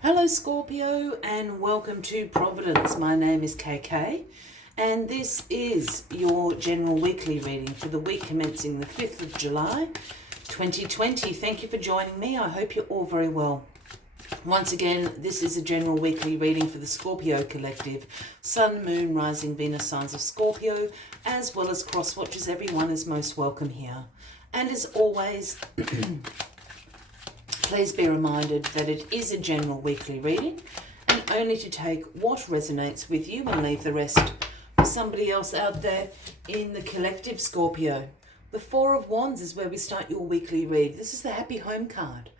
Hello Scorpio and welcome to Providence. My name is KK and this is your general weekly reading for the week commencing the 5th of July 2020. Thank you for joining me. I hope you're all very well. Once again, this is a general weekly reading for the Scorpio collective, Sun, Moon, Rising, Venus signs of Scorpio, as well as cross watchers. Everyone is most welcome here. And as always, please be reminded that it is a general weekly reading and only to take what resonates with you and leave the rest for somebody else out there in the collective, Scorpio. The Four of Wands is where we start your weekly read. This is the Happy Home card.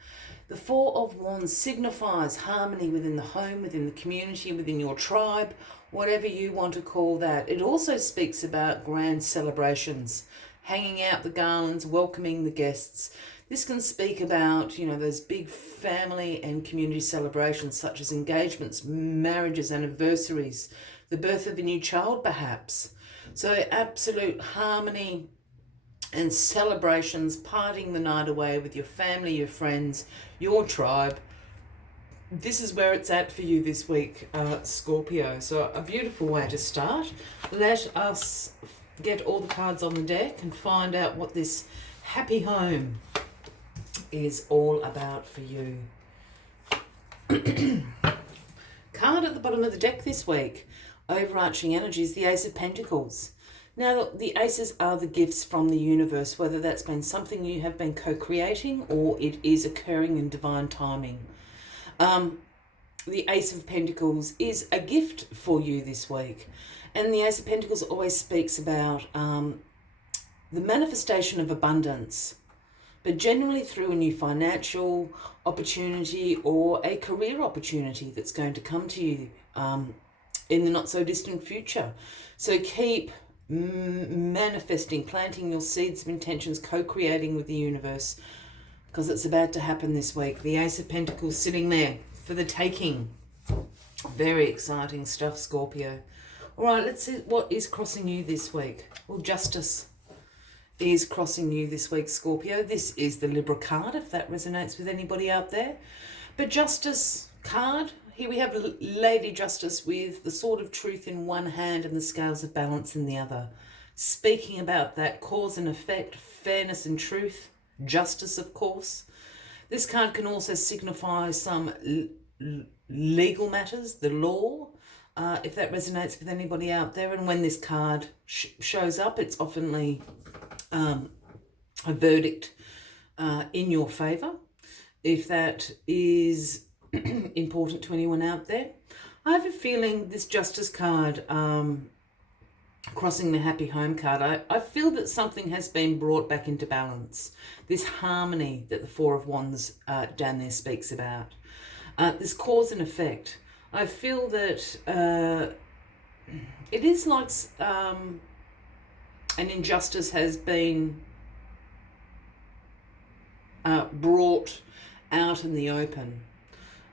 The Four of Wands signifies harmony within the home, within the community, within your tribe, whatever you want to call that. It also speaks about grand celebrations, hanging out the garlands, welcoming the guests. This can speak about, those big family and community celebrations such as engagements, marriages, anniversaries, the birth of a new child perhaps. So absolute harmony and celebrations, partying the night away with your family, your friends, your tribe. This is where it's at for you this week, Scorpio. So a beautiful way to start. Let us get all the cards on the deck and find out what this happy home is all about for you. Card at the bottom of the deck this week, overarching energy, is the Ace of Pentacles. Now, the aces are the gifts from the universe, whether that's been something you have been co-creating or it is occurring in divine timing. The Ace of Pentacles is a gift for you this week. And the Ace of Pentacles always speaks about the manifestation of abundance, but generally through a new financial opportunity or a career opportunity that's going to come to you in the not so distant future. So keep manifesting, planting your seeds of intentions, co-creating with the universe, because it's about to happen this week. The Ace of Pentacles sitting there for the taking. Very exciting stuff, Scorpio. All right, let's see what is crossing you this week. Well, Justice is crossing you this week, Scorpio. This is the Libra card, if that resonates with anybody out there. But Justice card, here we have Lady Justice with the Sword of Truth in one hand and the Scales of Balance in the other. Speaking about that cause and effect, fairness and truth, justice, of course. This card can also signify some legal matters, the law, if that resonates with anybody out there. And when this card shows up, it's oftenly a verdict in your favour, if that is important to anyone out there. I have a feeling this Justice card crossing the Happy Home card, I feel that something has been brought back into balance. This harmony that the Four of Wands down there speaks about. This cause and effect. I feel that it is like an injustice has been brought out in the open.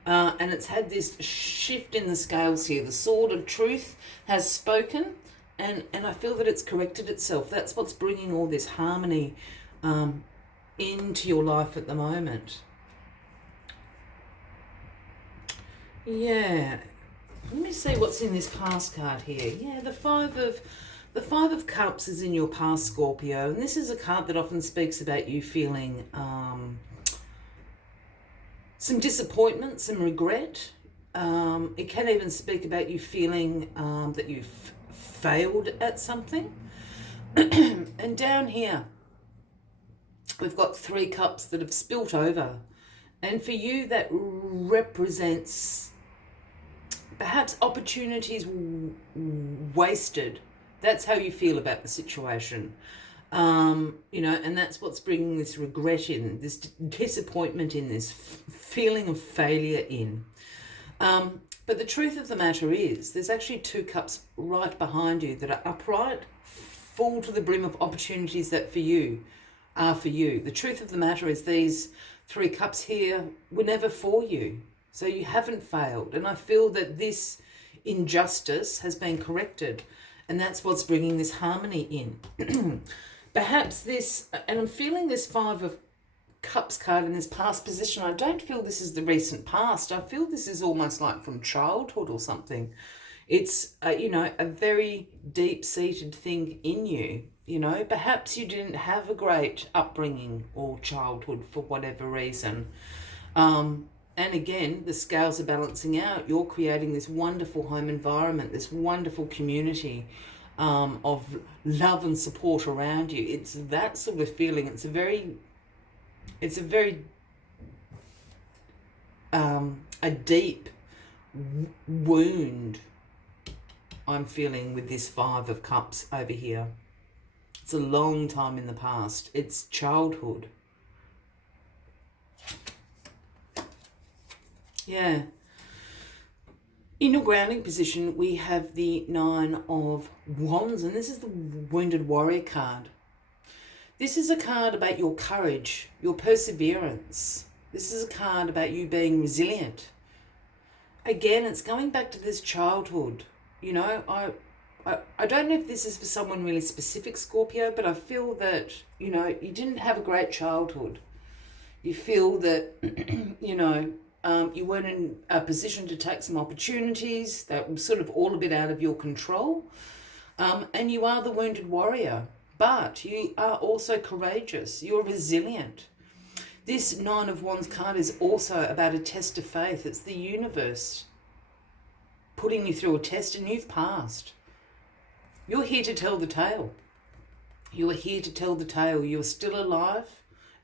And it's had this shift in the scales here. The Sword of Truth has spoken, and I feel that it's corrected itself. That's what's bringing all this harmony into your life at the moment. Yeah. Let me see what's in this past card here. Yeah, the Five of Cups is in your past, Scorpio, and this is a card that often speaks about you feeling some disappointment, some regret. It can even speak about you feeling that you've failed at something. And down here, we've got 3 cups that have spilt over. And for you, that represents perhaps opportunities wasted. That's how you feel about the situation. And that's what's bringing this regret in, this disappointment in, this feeling of failure in. But the truth of the matter is, there's actually 2 cups right behind you that are upright, full to the brim of opportunities that for you are for you. The truth of the matter is these 3 cups here were never for you. So you haven't failed. And I feel that this injustice has been corrected. And that's what's bringing this harmony in. Perhaps this, and I'm feeling this 5 of Cups card in this past position, I don't feel this is the recent past. I feel this is almost like from childhood or something. It's, a very deep-seated thing in you. Perhaps you didn't have a great upbringing or childhood for whatever reason. And again, the scales are balancing out. You're creating this wonderful home environment, this wonderful community of love and support around you. It's that sort of feeling. It's a very a deep wound I'm feeling with this Five of Cups over here. It's a long time in the past. It's childhood. Yeah. In your grounding position, we have the Nine of Wands, and this is the Wounded Warrior card. This is a card about your courage, your perseverance. This is a card about you being resilient. Again, it's going back to this childhood. I don't know if this is for someone really specific, Scorpio, but I feel that, you didn't have a great childhood. You feel that, you weren't in a position to take some opportunities that were sort of all a bit out of your control. And you are the Wounded Warrior, but you are also courageous. You're resilient. This Nine of Wands card is also about a test of faith. It's the universe putting you through a test, and you've passed. You're here to tell the tale. You are here to tell the tale. You're still alive,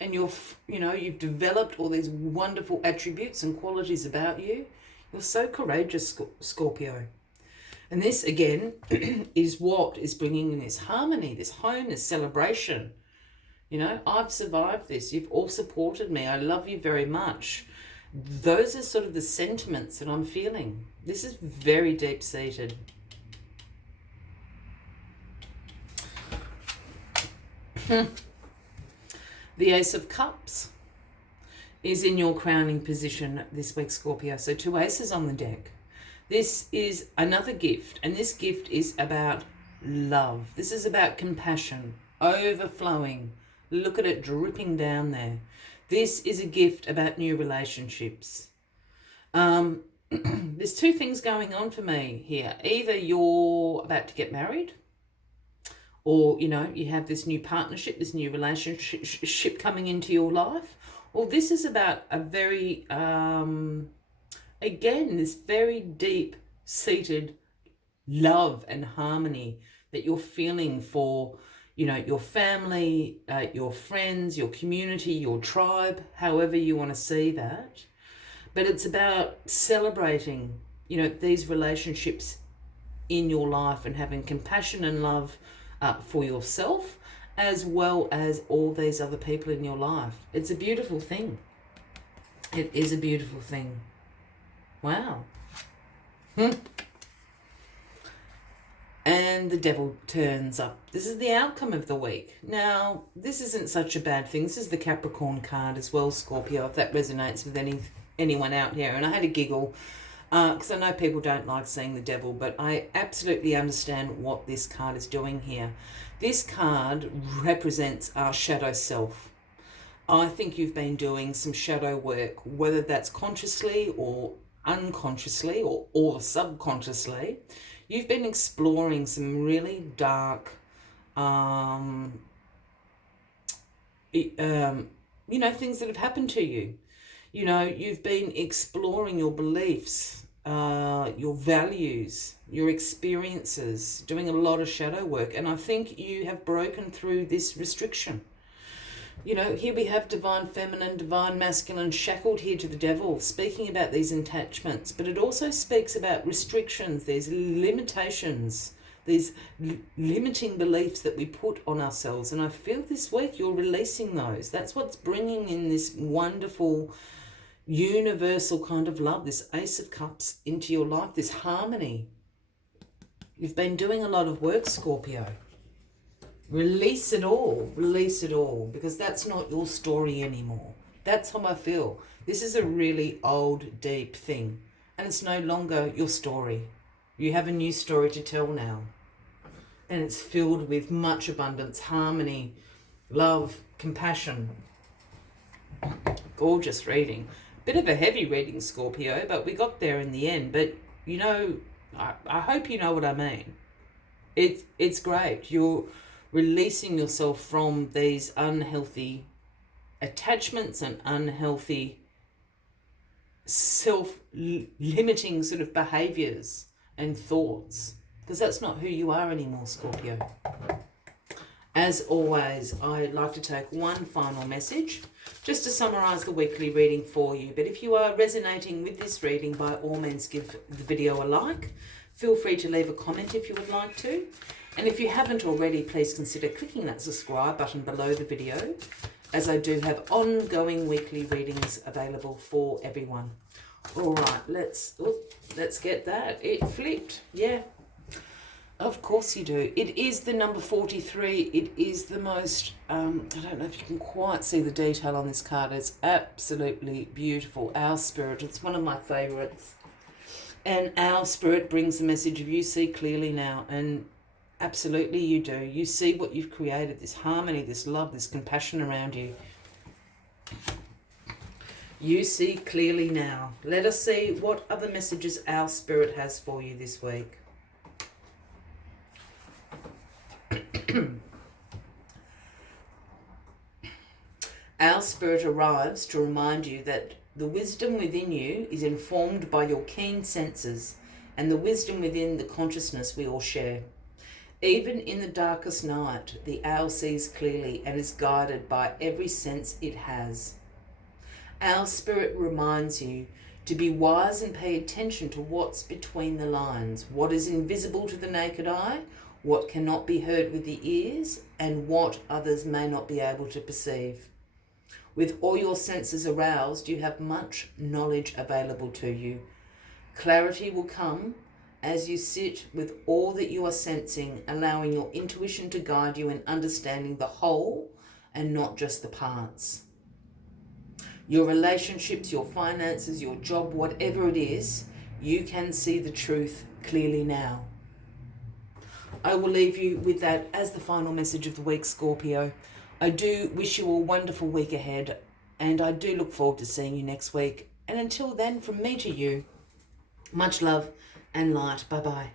and you've developed all these wonderful attributes and qualities about you. You're so courageous, Scorpio. And this, again, is what is bringing in this harmony, this home, this celebration. I've survived this. You've all supported me. I love you very much. Those are sort of the sentiments that I'm feeling. This is very deep-seated. The Ace of Cups is in your crowning position this week, Scorpio. So 2 aces on the deck. This is another gift, and this gift is about love. This is about compassion, overflowing. Look at it dripping down there. This is a gift about new relationships. There's 2 things going on for me here. Either you're about to get married, or, you have this new partnership, this new relationship coming into your life. Or this is about a very, again, this very deep-seated love and harmony that you're feeling for, your family, your friends, your community, your tribe, however you want to see that. But it's about celebrating, these relationships in your life and having compassion and love for yourself, as well as all these other people in your life. It's a beautiful thing. It is a beautiful thing. Wow. And the Devil turns up. This is the outcome of the week. Now, this isn't such a bad thing. This is the Capricorn card as well, Scorpio, if that resonates with anyone out here. And I had a giggle because I know people don't like seeing the Devil, but I absolutely understand what this card is doing here. This card represents our shadow self. I think you've been doing some shadow work, whether that's consciously or unconsciously or subconsciously. You've been exploring some really dark, things that have happened to you. You've been exploring your beliefs, your values, your experiences, doing a lot of shadow work. And I think you have broken through this restriction. Here we have divine feminine, divine masculine shackled here to the Devil, speaking about these attachments. But it also speaks about restrictions, these limitations, these limiting beliefs that we put on ourselves. And I feel this week you're releasing those. That's what's bringing in this wonderful, universal kind of love, this Ace of Cups into your life, this harmony. You've been doing a lot of work, Scorpio. Release it all, because that's not your story anymore. That's how I feel. This is a really old, deep thing, and it's no longer your story. You have a new story to tell now, and it's filled with much abundance, harmony, love, compassion. Gorgeous reading. Bit of a heavy reading, Scorpio, but we got there in the end. But, you know, I hope you know what I mean. It's great. You're releasing yourself from these unhealthy attachments and unhealthy self-limiting sort of behaviors and thoughts, because that's not who you are anymore, Scorpio. As always, I'd like to take one final message just to summarize the weekly reading for you. But if you are resonating with this reading, by all means give the video a like. Feel free to leave a comment if you would like to. And if you haven't already, please consider clicking that subscribe button below the video, as I do have ongoing weekly readings available for everyone. All right, let's get that. It flipped. Yeah. Of course you do. It is the number 43. It is the most, I don't know if you can quite see the detail on this card. It's absolutely beautiful. Our Spirit, it's one of my favourites. And Our Spirit brings the message of you see clearly now. And absolutely you do. You see what you've created, this harmony, this love, this compassion around you. You see clearly now. Let us see what other messages Our Spirit has for you this week. Our Spirit arrives to remind you that the wisdom within you is informed by your keen senses and the wisdom within the consciousness we all share. Even in the darkest night, the owl sees clearly and is guided by every sense it has. Our Spirit reminds you to be wise and pay attention to what's between the lines, what is invisible to the naked eye, what cannot be heard with the ears, and what others may not be able to perceive. With all your senses aroused, you have much knowledge available to you. Clarity will come as you sit with all that you are sensing, allowing your intuition to guide you in understanding the whole and not just the parts. Your relationships, your finances, your job, whatever it is, you can see the truth clearly now. I will leave you with that as the final message of the week, Scorpio. I do wish you a wonderful week ahead, and I do look forward to seeing you next week. And until then, from me to you, much love and light. Bye-bye.